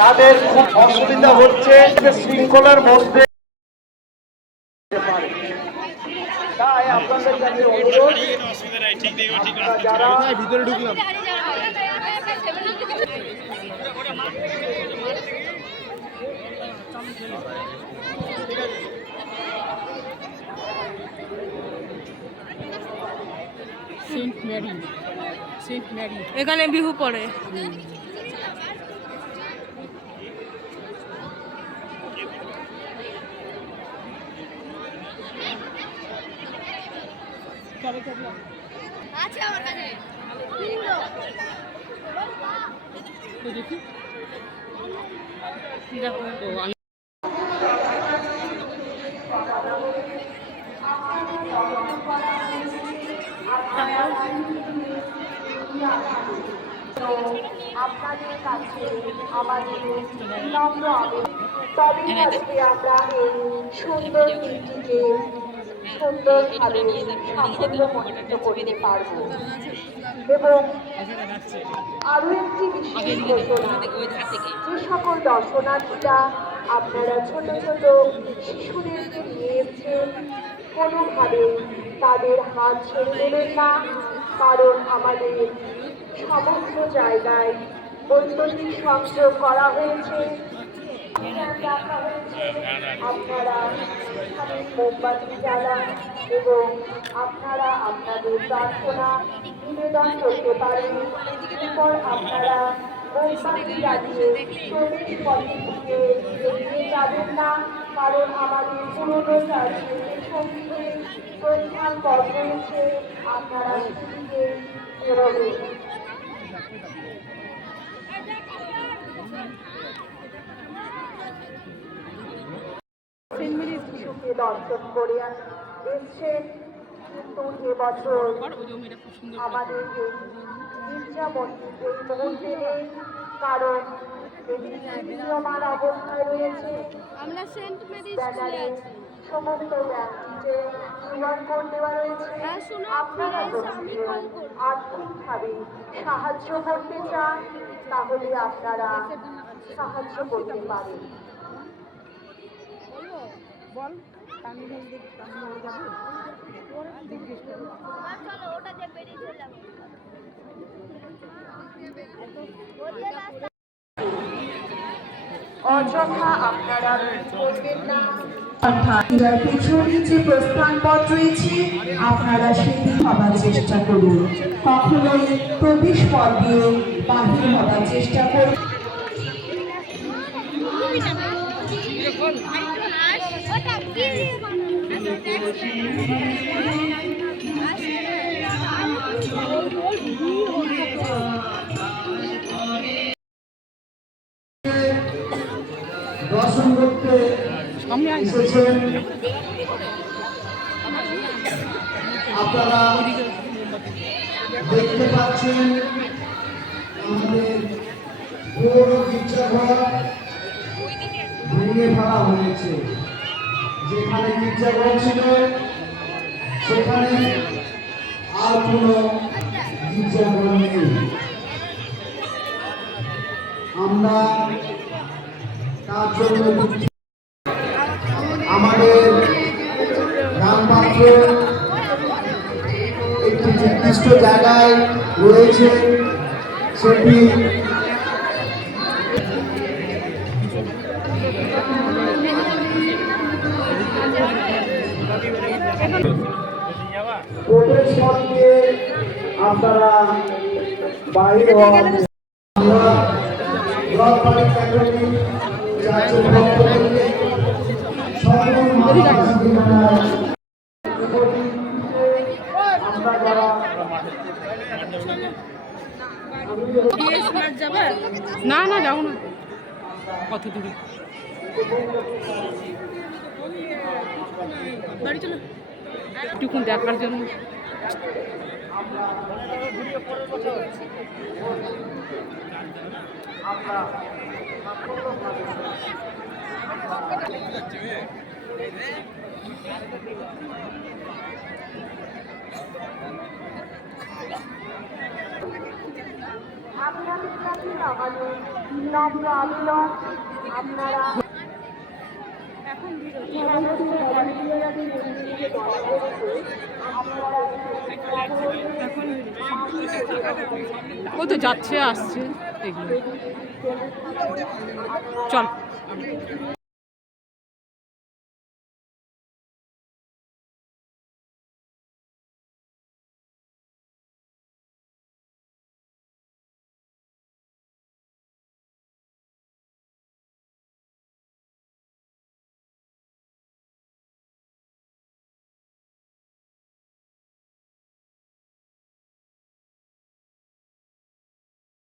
তাদের খুব অসুবিধা হচ্ছে শৃঙ্খলার মধ্যে। তাই আপনাদের কাছে অনুরোধ, যারা ভিতরে ঢুকলাম এখানে বিহু পড়ে। আছে আমার কাছে দেখি দেখো আপনাদের কাছে আমাদের বিনম্র আবেদন, তবে আজকে আমরা এই সুন্দর দিনটিকে সুন্দরভাবে সাফল্যমণ্ডিত করতে পারব। এবং আরো একটি বিশেষ ঘোষণা, যে সকল দর্শনার্থীরা আপনারা ছোট ছোট শিশুদেরকে নিয়ে এসেছেন, কোনোভাবে তাদের হাত ছেড়ে দেবেন না, কারণ আমাদের সমস্ত জায়গায় বৈদ্যুতিক সংযোগ করা হয়েছে। আপনারা মোমবাতি জ্বালান এবং আপনারা আপনাদের প্রার্থনা নিবেদন করতে পারেন। এরপর আপনারা মোমবাতি জ্বালিয়ে প্রবেশ পথের দিকে এগিয়ে যাবেন না, কারণ আমাদের পুরনো চার্চের পেছন দিকে প্রস্থান পথ রয়েছে, আপনারা সেদিকে বেরোবেন। শিশুকে দর্শন করে এসছেন, কিন্তু এবছর আমাদের এই গির্জা মন্দির এই মুহূর্তে নেই, কারণ নিয়মান অবস্থায় রয়েছে। ব্যানারে সমস্ত ব্যাংকটিতে কিউআর কোড দেওয়া রয়েছে। আপনারা যদি আর্থিকভাবে সাহায্য করতে চান, তাহলে আপনারা সাহায্য করতে পারেন। বল অযথা আপনারা করবেন না, পেছনে যে প্রস্থান পথ রয়েছে আপনারা সেদিক হবার চেষ্টা করুন, কখনোই প্রবেশ পথ দিয়ে বাহির হবার চেষ্টা করুন। দর্শন করতে এসেছেন, আপনারা দেখতে পাচ্ছেন আমাদের পুরো গির্জাঘর ভেঙে ফেলা হয়েছে। যেখানে গির্জাঘর ছিল সেখানে আর কোনো গির্জাঘর নেই। আমরা তার জন্য আমাদের দানপাত্র একটি নির্দিষ্ট জায়গায় রয়েছে, সেটি প্রবেশ পথ দিয়ে আপনারা বাইরে হন। আমরা না না যাও না, কত দূরে বাড়ি চলো একটুকুন দেখার জন্য। আপনাদের কাছে আমাদের নম্র আবেদন, আপনারা ও তো যাচ্ছে আসছে এগুলো চল